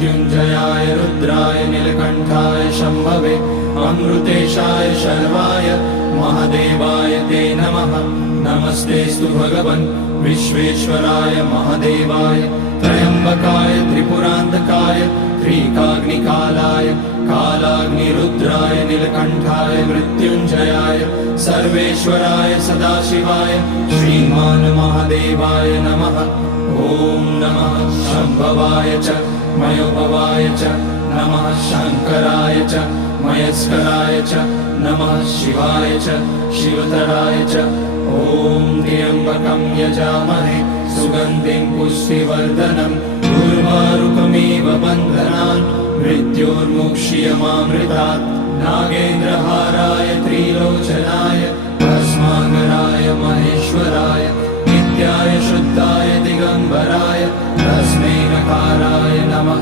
मृत्युञ्जयाय रुद्राय नीलकण्ठाय शम्भवे अमृतेशाय शर्वाय महादेवाय ते नमः। नमस्तेऽस्तु भगवन् विश्वेश्वराय महादेवाय त्र्यम्बकाय त्रिपुरान्तकाय त्रिकाग्निकालाय कालाग्निरुद्राय नीलकण्ठाय मृत्युञ्जयाय सर्वेश्वराय सदाशिवाय श्रीमान् महादेवाय नमः। ॐ नमः शम्भवाय च मयोभवाय च नमः शङ्कराय च मयस्कराय च नमः शिवाय च शिवतराय च। ॐ त्र्यम्बकं यजामहे सुगन्धिं पुष्टिवर्धनम् उर्वारुकमिव बन्धनान् मृत्योर्मुक्ष्यमामृतात्। नागेन्द्रहाराय त्रिलोचनाय भस्माकराय महेश्वराय नित्याय शुद्धाय दिगम्बराय तस्मै नकाराय नमः।